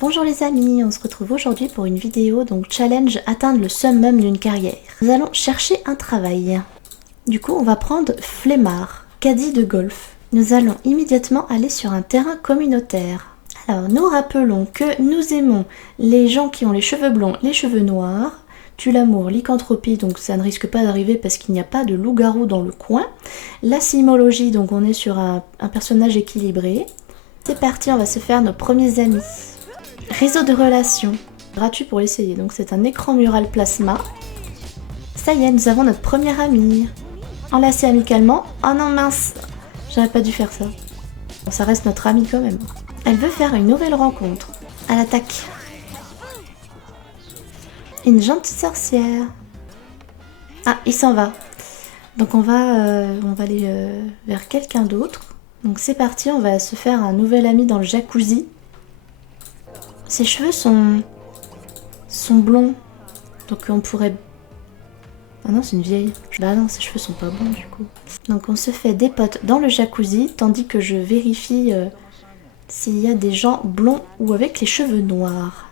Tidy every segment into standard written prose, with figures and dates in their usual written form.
Bonjour les amis, on se retrouve aujourd'hui pour une vidéo, donc challenge atteindre le summum d'une carrière. Nous allons chercher un travail. Du coup on va prendre flemmard, caddie de golf. Nous allons immédiatement aller sur un terrain communautaire. Alors nous rappelons que nous aimons les gens qui ont les cheveux blonds, les cheveux noirs, tue l'amour, lycanthropie, donc ça ne risque pas d'arriver parce qu'il n'y a pas de loup-garou dans le coin. La simologie, donc on est sur un personnage équilibré. C'est parti, on va se faire nos premiers amis. Réseau de relations, gratuit pour essayer, donc c'est un écran mural plasma. Ça y est, nous avons notre première amie. Enlacée amicalement. Oh non mince, j'aurais pas dû faire ça. Bon, ça reste notre amie quand même. Elle veut faire une nouvelle rencontre. À l'attaque. Une gentille sorcière. Ah, il s'en va. Donc on va aller vers quelqu'un d'autre. Donc c'est parti, on va se faire un nouvel ami dans le jacuzzi. Ses cheveux sont blonds, donc on pourrait... Ah non, c'est une vieille. Bah non, ses cheveux sont pas blonds du coup. Donc on se fait des potes dans le jacuzzi, tandis que je vérifie s'il y a des gens blonds ou avec les cheveux noirs.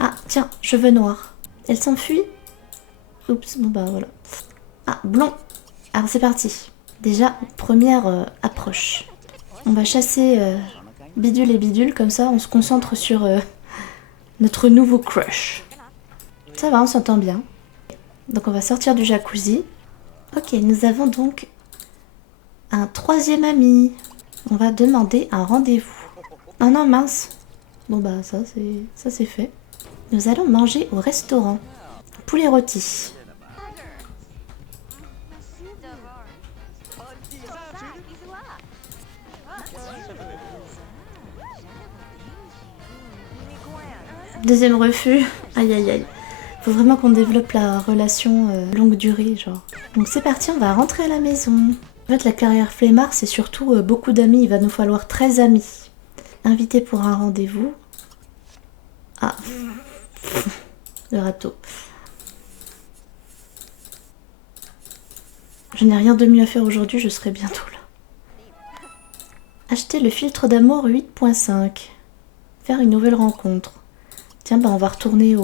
Ah tiens, cheveux noirs. Elle s'enfuit. Oups, bon bah voilà. Ah, blond. Alors c'est parti. Déjà, première approche. On va chasser bidule et bidule, comme ça on se concentre sur... notre nouveau crush. Ça va, on s'entend bien. Donc on va sortir du jacuzzi. Ok, nous avons donc un troisième ami. On va demander un rendez-vous. Ah non, mince. Bon bah ça c'est fait. Nous allons manger au restaurant. Poulet rôti. Deuxième refus. Aïe aïe aïe. Faut vraiment qu'on développe la relation longue durée, genre. Donc c'est parti, on va rentrer à la maison. En fait, la carrière flemmard, c'est surtout beaucoup d'amis. Il va nous falloir 13 amis. Invité pour un rendez-vous. Ah. Le râteau. Je n'ai rien de mieux à faire aujourd'hui, je serai bientôt là. Acheter le filtre d'amour 8.5. Faire une nouvelle rencontre. Tiens, bah on va retourner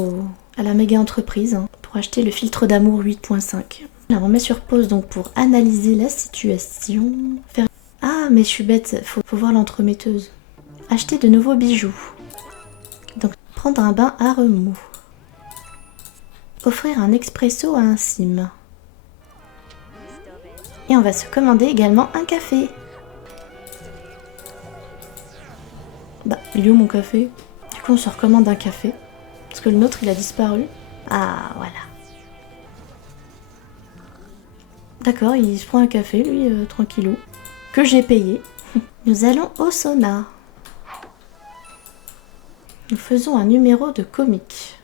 à la méga entreprise pour acheter le filtre d'amour 8.5. Alors on met sur pause donc pour analyser la situation. Ah mais je suis bête, faut voir l'entremetteuse. Acheter de nouveaux bijoux. Donc prendre un bain à remous. Offrir un expresso à un sim. Et on va se commander également un café. Bah, il est où mon café ? Du coup, on se recommande un café. Parce que le nôtre, il a disparu. Ah, voilà. D'accord, il se prend un café, lui, tranquillou. Que j'ai payé. Nous allons au sauna. Nous faisons un numéro de comique.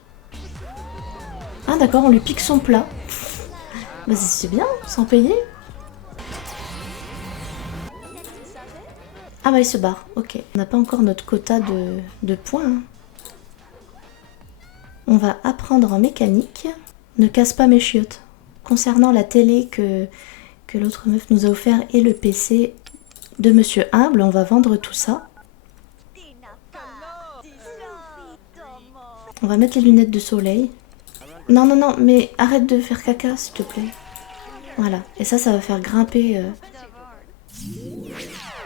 Ah, d'accord, on lui pique son plat. Bah, c'est bien, sans payer. Ah bah il se barre, ok. On n'a pas encore notre quota de points. Hein. On va apprendre en mécanique. Ne casse pas mes chiottes. Concernant la télé que l'autre meuf nous a offert et le PC de Monsieur Humble, on va vendre tout ça. On va mettre les lunettes de soleil. Non, non, non, mais arrête de faire caca s'il te plaît. Voilà, et ça va faire grimper...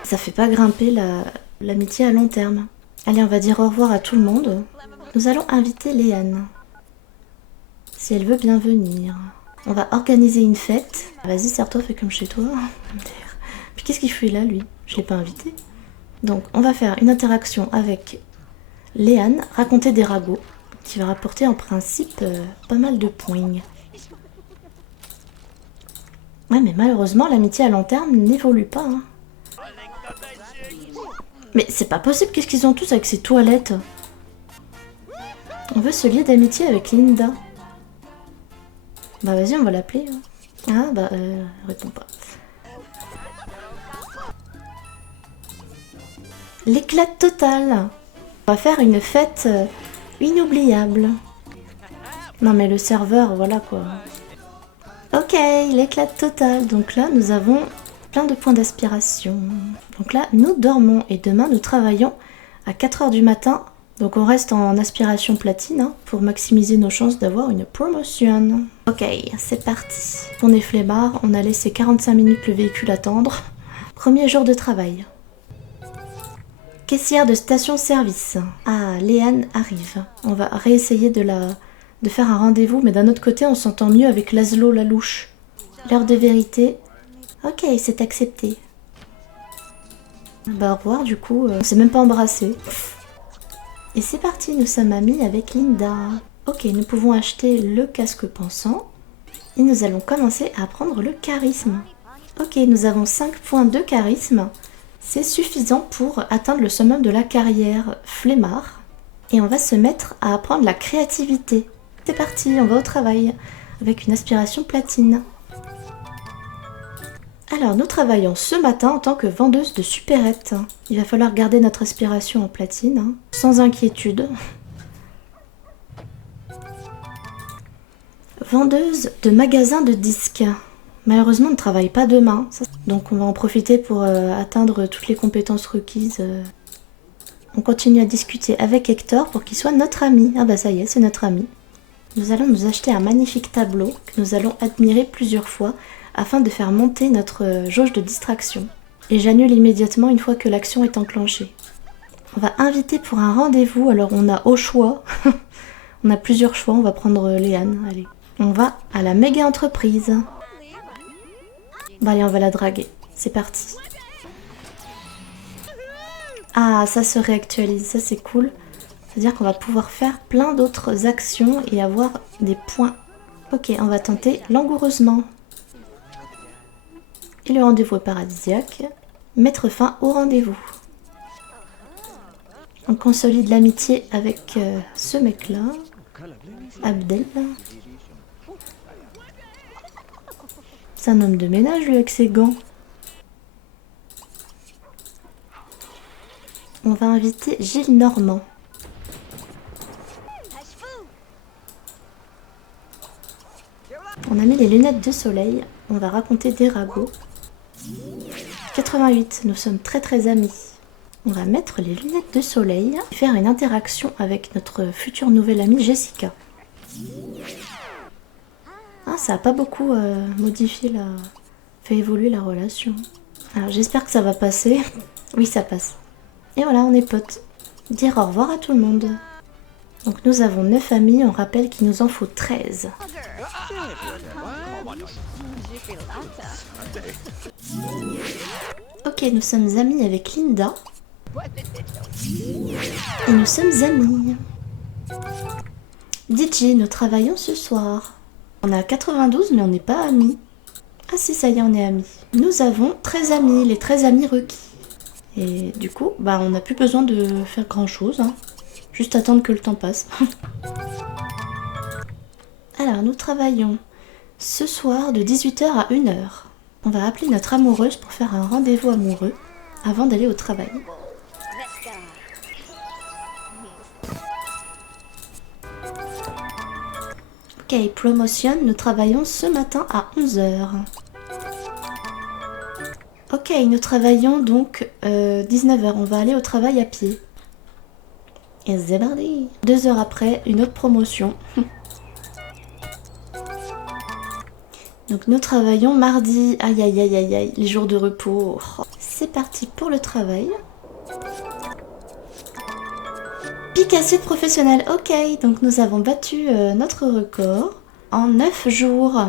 Ça fait pas grimper l'amitié à long terme. Allez, on va dire au revoir à tout le monde. Nous allons inviter Léane. Si elle veut bien venir. On va organiser une fête. Vas-y, serre-toi, fais comme chez toi. Puis qu'est-ce qu'il fait là, lui? Je l'ai pas invité. Donc, on va faire une interaction avec Léane, raconter des ragots, qui va rapporter en principe pas mal de points. Ouais, mais malheureusement, l'amitié à long terme n'évolue pas, hein. Mais c'est pas possible, qu'est-ce qu'ils ont tous avec ces toilettes? On veut se lier d'amitié avec Linda. Bah vas-y, on va l'appeler. Ah bah, réponds pas. L'éclat total. On va faire une fête inoubliable. Non mais le serveur, voilà quoi. Ok, l'éclat total. Donc là, nous avons plein de points d'aspiration. Donc là, nous dormons et demain, nous travaillons à 4 h du matin Donc on reste en aspiration platine hein, pour maximiser nos chances d'avoir une promotion. Ok, c'est parti. On est flemmard, on a laissé 45 minutes le véhicule attendre. Premier jour de travail. Caissière de station-service. Ah, Léane arrive. On va réessayer de faire un rendez-vous, mais d'un autre côté, on s'entend mieux avec Laszlo la louche. L'heure de vérité. Ok, c'est accepté. Bah au revoir du coup, on s'est même pas embrassé. Et c'est parti, nous sommes amis avec Linda. Ok, nous pouvons acheter le casque pensant. Et nous allons commencer à apprendre le charisme. Ok, nous avons 5 points de charisme. C'est suffisant pour atteindre le summum de la carrière flemmard. Et on va se mettre à apprendre la créativité. C'est parti, on va au travail avec une aspiration platine. Alors, nous travaillons ce matin en tant que vendeuse de supérettes. Il va falloir garder notre aspiration en platine, hein, sans inquiétude. Vendeuse de magasin de disques. Malheureusement, on ne travaille pas demain. Donc, on va en profiter pour atteindre toutes les compétences requises. On continue à discuter avec Hector pour qu'il soit notre ami. Ah bah ça y est, c'est notre ami. Nous allons nous acheter un magnifique tableau que nous allons admirer plusieurs fois afin de faire monter notre jauge de distraction. Et j'annule immédiatement une fois que l'action est enclenchée. On va inviter pour un rendez-vous, alors on a au choix, on a plusieurs choix, on va prendre Léane, allez. On va à la méga entreprise. Bah allez, on va la draguer, c'est parti. Ah, ça se réactualise, ça c'est cool. C'est-à-dire qu'on va pouvoir faire plein d'autres actions et avoir des points. Ok, on va tenter langoureusement. Et le rendez-vous est paradisiaque. Mettre fin au rendez-vous. On consolide l'amitié avec ce mec-là. Abdel. C'est un homme de ménage lui avec ses gants. On va inviter Gilles Normand. On a mis les lunettes de soleil. On va raconter des ragots. 88, nous sommes très amis. On va mettre les lunettes de soleil et faire une interaction avec notre future nouvelle amie Jessica. Ah, ça n'a pas beaucoup modifié fait évoluer la relation. Alors j'espère que ça va passer. Oui, ça passe. Et voilà, on est potes. Dire au revoir à tout le monde. Donc nous avons 9 amis, on rappelle qu'il nous en faut 13. Ok, nous sommes amis avec Linda. Et nous sommes amis. DJ, nous travaillons ce soir. On a 92 mais on n'est pas amis. Ah si, ça y est, on est amis. Nous avons 13 amis, les 13 amis requis. Et du coup, bah on n'a plus besoin de faire grand chose. Hein. Juste attendre que le temps passe. Alors, nous travaillons ce soir de 18h à 1h. On va appeler notre amoureuse pour faire un rendez-vous amoureux avant d'aller au travail. Ok, promotion, nous travaillons ce matin à 11h. Ok, nous travaillons donc 19h. On va aller au travail à pied. Et c'est parti. 2 heures après, une autre promotion. Donc nous travaillons mardi. Aïe aïe aïe aïe aïe, les jours de repos. Oh. C'est parti pour le travail. Pic acide professionnel. Ok, donc nous avons battu notre record en 9 jours.